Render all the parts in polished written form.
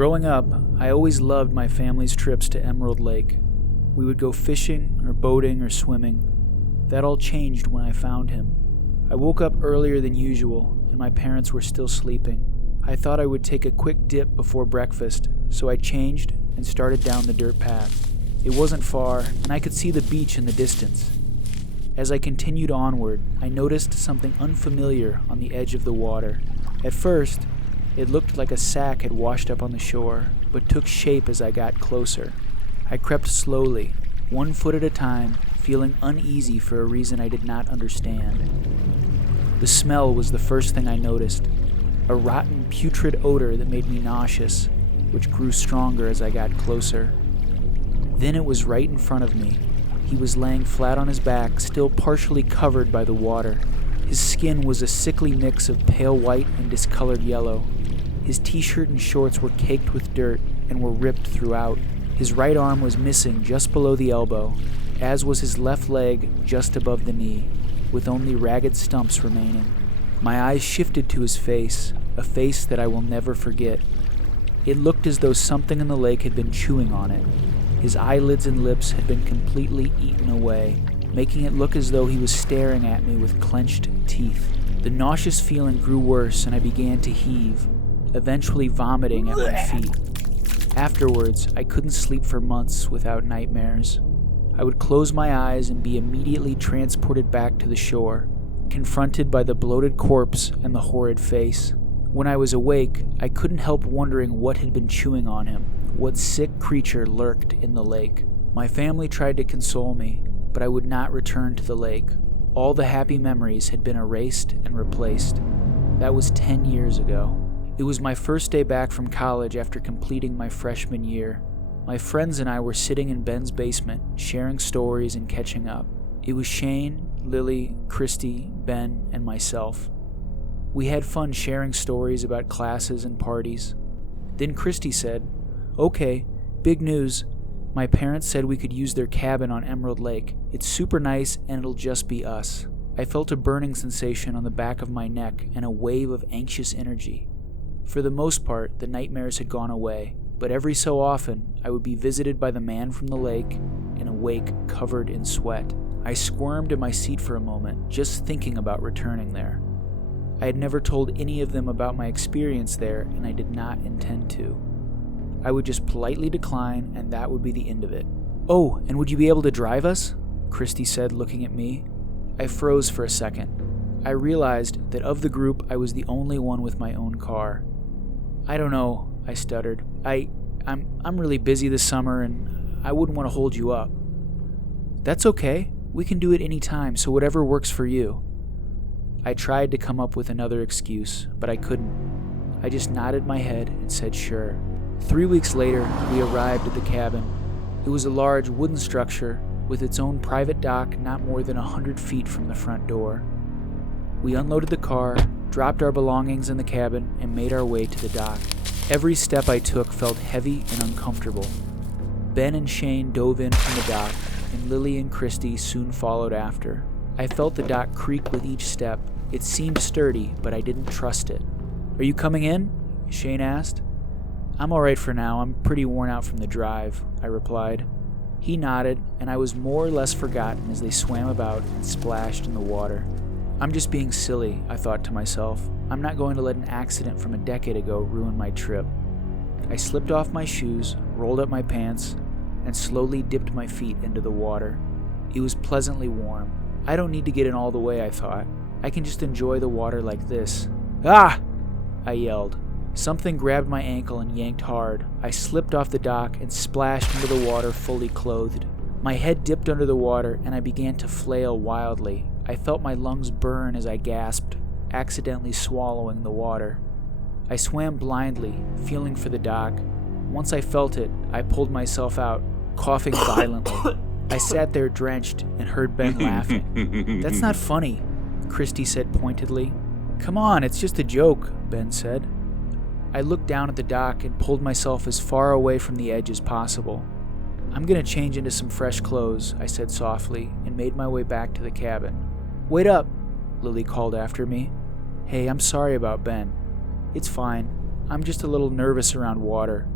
Growing up, I always loved my family's trips to Emerald Lake. We would go fishing or boating or swimming. That all changed when I found him. I woke up earlier than usual, and my parents were still sleeping. I thought I would take a quick dip before breakfast, so I changed and started down the dirt path. It wasn't far, and I could see the beach in the distance. As I continued onward, I noticed something unfamiliar on the edge of the water. At first, it looked like a sack had washed up on the shore, but took shape as I got closer. I crept slowly, 1 foot at a time, feeling uneasy for a reason I did not understand. The smell was the first thing I noticed, a rotten, putrid odor that made me nauseous, which grew stronger as I got closer. Then it was right in front of me. He was laying flat on his back, still partially covered by the water. His skin was a sickly mix of pale white and discolored yellow. His t-shirt and shorts were caked with dirt and were ripped throughout. His right arm was missing just below the elbow, as was his left leg just above the knee, with only ragged stumps remaining. My eyes shifted to his face, a face that I will never forget. It looked as though something in the lake had been chewing on it. His eyelids and lips had been completely eaten away, making it look as though he was staring at me with clenched teeth. The nauseous feeling grew worse and I began to heave, eventually vomiting at my feet. Afterwards, I couldn't sleep for months without nightmares. I would close my eyes and be immediately transported back to the shore, confronted by the bloated corpse and the horrid face. When I was awake, I couldn't help wondering what had been chewing on him, what sick creature lurked in the lake. My family tried to console me, but I would not return to the lake. All the happy memories had been erased and replaced. That was 10 years ago. It was my first day back from college after completing my freshman year. My friends and I were sitting in Ben's basement, sharing stories and catching up. It was Shane, Lily, Christy, Ben, and myself. We had fun sharing stories about classes and parties. Then Christy said, "Okay, big news. My parents said we could use their cabin on Emerald Lake. It's super nice and it'll just be us." I felt a burning sensation on the back of my neck and a wave of anxious energy. For the most part, the nightmares had gone away, but every so often, I would be visited by the man from the lake and awake covered in sweat. I squirmed in my seat for a moment, just thinking about returning there. I had never told any of them about my experience there, and I did not intend to. I would just politely decline, and that would be the end of it. "Oh, and would you be able to drive us?" Christy said, looking at me. I froze for a second. I realized that of the group, I was the only one with my own car. "I don't know," I stuttered. I'm really busy this summer, and I wouldn't want to hold you up." "That's okay. We can do it any time, so whatever works for you." I tried to come up with another excuse, but I couldn't. I just nodded my head and said sure. 3 weeks later, we arrived at the cabin. It was a large wooden structure with its own private dock not more than 100 feet from the front door. We unloaded the car, dropped our belongings in the cabin, and made our way to the dock. Every step I took felt heavy and uncomfortable. Ben and Shane dove in from the dock, and Lily and Christy soon followed after. I felt the dock creak with each step. It seemed sturdy, but I didn't trust it. "Are you coming in?" Shane asked. "I'm all right for now. I'm pretty worn out from the drive," I replied. He nodded, and I was more or less forgotten as they swam about and splashed in the water. I'm just being silly, I thought to myself. I'm not going to let an accident from a decade ago ruin my trip. I slipped off my shoes, rolled up my pants, and slowly dipped my feet into the water. It was pleasantly warm. I don't need to get in all the way, I thought. I can just enjoy the water like this. "Ah!" I yelled. Something grabbed my ankle and yanked hard. I slipped off the dock and splashed into the water fully clothed. My head dipped under the water and I began to flail wildly. I felt my lungs burn as I gasped, accidentally swallowing the water. I swam blindly, feeling for the dock. Once I felt it, I pulled myself out, coughing violently. I sat there drenched and heard Ben laughing. "That's not funny," Christy said pointedly. "Come on, it's just a joke," Ben said. I looked down at the dock and pulled myself as far away from the edge as possible. "I'm gonna change into some fresh clothes," I said softly, and made my way back to the cabin. "Wait up," Lily called after me. "Hey, I'm sorry about Ben." "It's fine. I'm just a little nervous around water.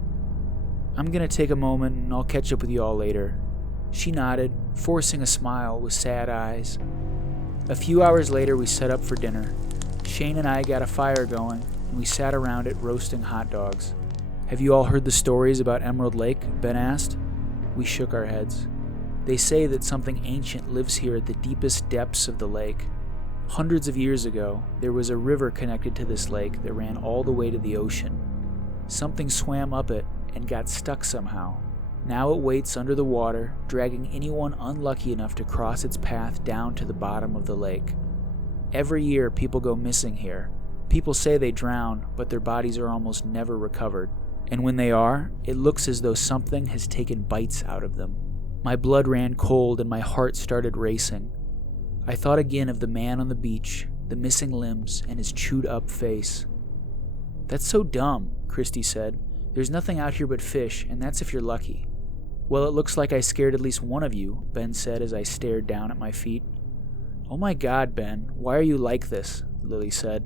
I'm gonna take a moment and I'll catch up with you all later." She nodded, forcing a smile with sad eyes. A few hours later, we set up for dinner. Shane and I got a fire going, and we sat around it roasting hot dogs. "Have you all heard the stories about Emerald Lake?" Ben asked. We shook our heads. "They say that something ancient lives here at the deepest depths of the lake. Hundreds of years ago, there was a river connected to this lake that ran all the way to the ocean. Something swam up it and got stuck somehow. Now it waits under the water, dragging anyone unlucky enough to cross its path down to the bottom of the lake. Every year, people go missing here. People say they drown, but their bodies are almost never recovered. And when they are, it looks as though something has taken bites out of them." My blood ran cold and my heart started racing. I thought again of the man on the beach, the missing limbs, and his chewed-up face. "That's so dumb," Christy said. "There's nothing out here but fish, and that's if you're lucky." "Well, it looks like I scared at least one of you," Ben said as I stared down at my feet. "Oh my God, Ben, why are you like this?" Lily said.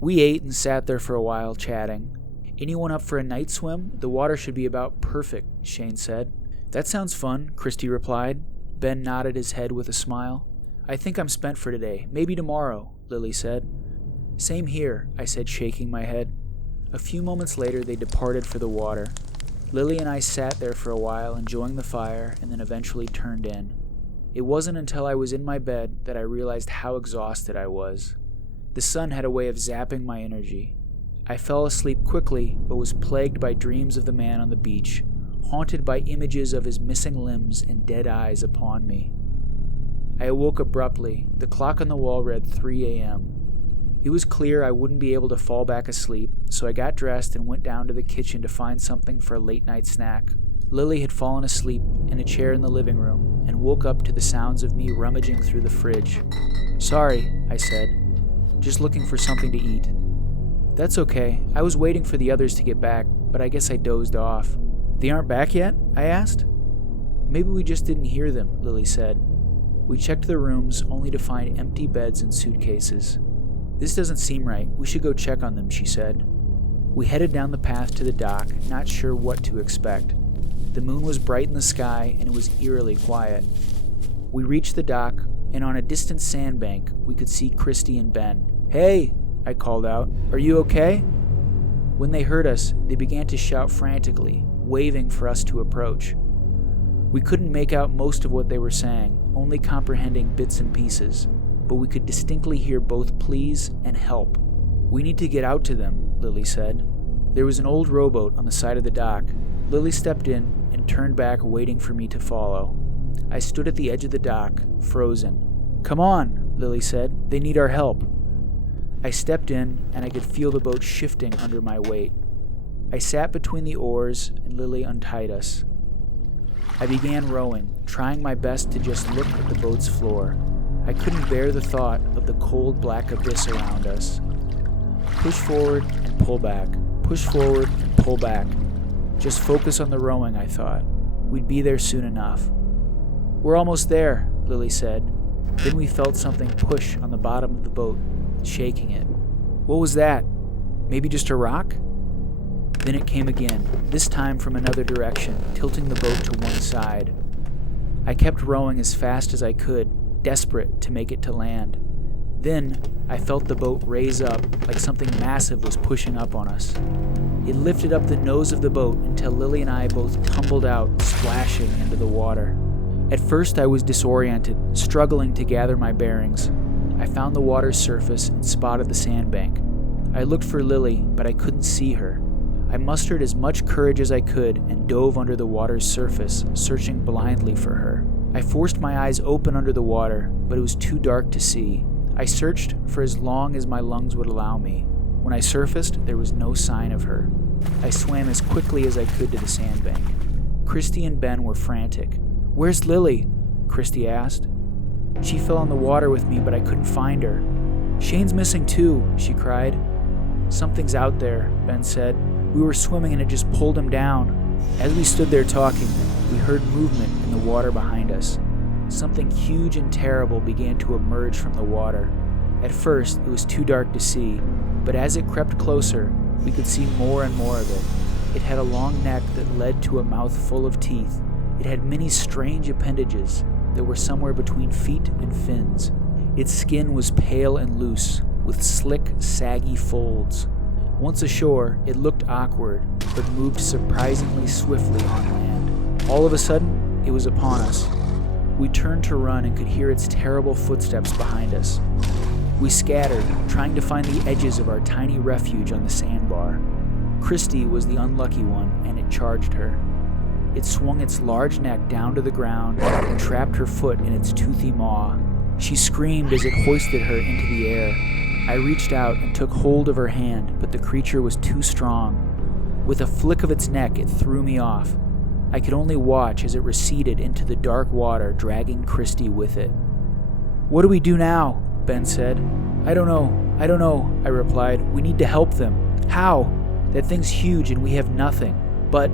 We ate and sat there for a while, chatting. "Anyone up for a night swim? The water should be about perfect," Shane said. "That sounds fun," Christy replied. Ben nodded his head with a smile. "I think I'm spent for today. Maybe tomorrow," Lily said. "Same here," I said, shaking my head. A few moments later, they departed for the water. Lily and I sat there for a while, enjoying the fire, and then eventually turned in. It wasn't until I was in my bed that I realized how exhausted I was. The sun had a way of zapping my energy. I fell asleep quickly, but was plagued by dreams of the man on the beach, haunted by images of his missing limbs and dead eyes upon me. I awoke abruptly. The clock on the wall read 3 a.m. It was clear I wouldn't be able to fall back asleep, so I got dressed and went down to the kitchen to find something for a late-night snack. Lily had fallen asleep in a chair in the living room and woke up to the sounds of me rummaging through the fridge. "Sorry," I said. "Just looking for something to eat." "That's okay. I was waiting for the others to get back, but I guess I dozed off." "They aren't back yet?" I asked. "Maybe we just didn't hear them," Lily said. We checked the rooms, only to find empty beds and suitcases. "This doesn't seem right. We should go check on them," she said. We headed down the path to the dock, not sure what to expect. The moon was bright in the sky, and it was eerily quiet. We reached the dock, and on a distant sandbank, we could see Christy and Ben. "Hey!" I called out. "Are you okay?" When they heard us, they began to shout frantically, waving for us to approach. We couldn't make out most of what they were saying, only comprehending bits and pieces, but we could distinctly hear both pleas and help. "We need to get out to them," Lily said. There was an old rowboat on the side of the dock. Lily stepped in and turned back, waiting for me to follow. I stood at the edge of the dock, frozen. "Come on," Lily said. "They need our help." I stepped in, and I could feel the boat shifting under my weight. I sat between the oars, and Lily untied us. I began rowing, trying my best to just look at the boat's floor. I couldn't bear the thought of the cold black abyss around us. Push forward and pull back. Push forward and pull back. Just focus on the rowing, I thought. We'd be there soon enough. "We're almost there," Lily said. Then we felt something push on the bottom of the boat, shaking it. What was that? Maybe just a rock? Then it came again, this time from another direction, tilting the boat to one side. I kept rowing as fast as I could, desperate to make it to land. Then I felt the boat raise up like something massive was pushing up on us. It lifted up the nose of the boat until Lily and I both tumbled out, splashing into the water. At first I was disoriented, struggling to gather my bearings. I found the water's surface and spotted the sandbank. I looked for Lily, but I couldn't see her. I mustered as much courage as I could and dove under the water's surface, searching blindly for her. I forced my eyes open under the water, but it was too dark to see. I searched for as long as my lungs would allow me. When I surfaced, there was no sign of her. I swam as quickly as I could to the sandbank. Christy and Ben were frantic. "Where's Lily?" Christy asked. "She fell in the water with me, but I couldn't find her." "Shane's missing too," she cried. "Something's out there," Ben said. "We were swimming and it just pulled him down." As we stood there talking, we heard movement in the water behind us. Something huge and terrible began to emerge from the water. At first, it was too dark to see, but as it crept closer, we could see more and more of it. It had a long neck that led to a mouth full of teeth. It had many strange appendages that were somewhere between feet and fins. Its skin was pale and loose, with slick, saggy folds. Once ashore, it looked awkward, but moved surprisingly swiftly on land. All of a sudden, it was upon us. We turned to run and could hear its terrible footsteps behind us. We scattered, trying to find the edges of our tiny refuge on the sandbar. Christy was the unlucky one, and it charged her. It swung its large neck down to the ground and trapped her foot in its toothy maw. She screamed as it hoisted her into the air. I reached out and took hold of her hand, but the creature was too strong. With a flick of its neck, it threw me off. I could only watch as it receded into the dark water, dragging Christy with it. "What do we do now?" Ben said. I don't know, I replied. "We need to help them." "How? That thing's huge and we have nothing." But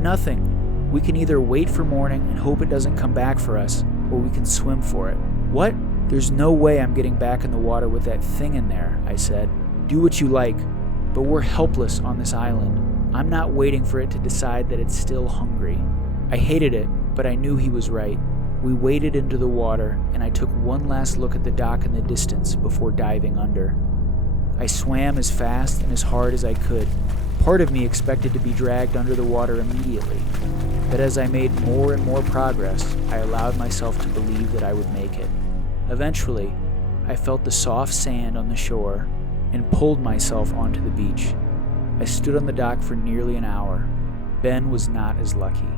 nothing. We can either wait for morning and hope it doesn't come back for us, or we can swim for it." "What? There's no way I'm getting back in the water with that thing in there," I said. "Do what you like, but we're helpless on this island. I'm not waiting for it to decide that it's still hungry." I hated it, but I knew he was right. We waded into the water, and I took one last look at the dock in the distance before diving under. I swam as fast and as hard as I could. Part of me expected to be dragged under the water immediately, but as I made more and more progress, I allowed myself to believe that I would make it. Eventually, I felt the soft sand on the shore and pulled myself onto the beach. I stood on the dock for nearly an hour. Ben was not as lucky.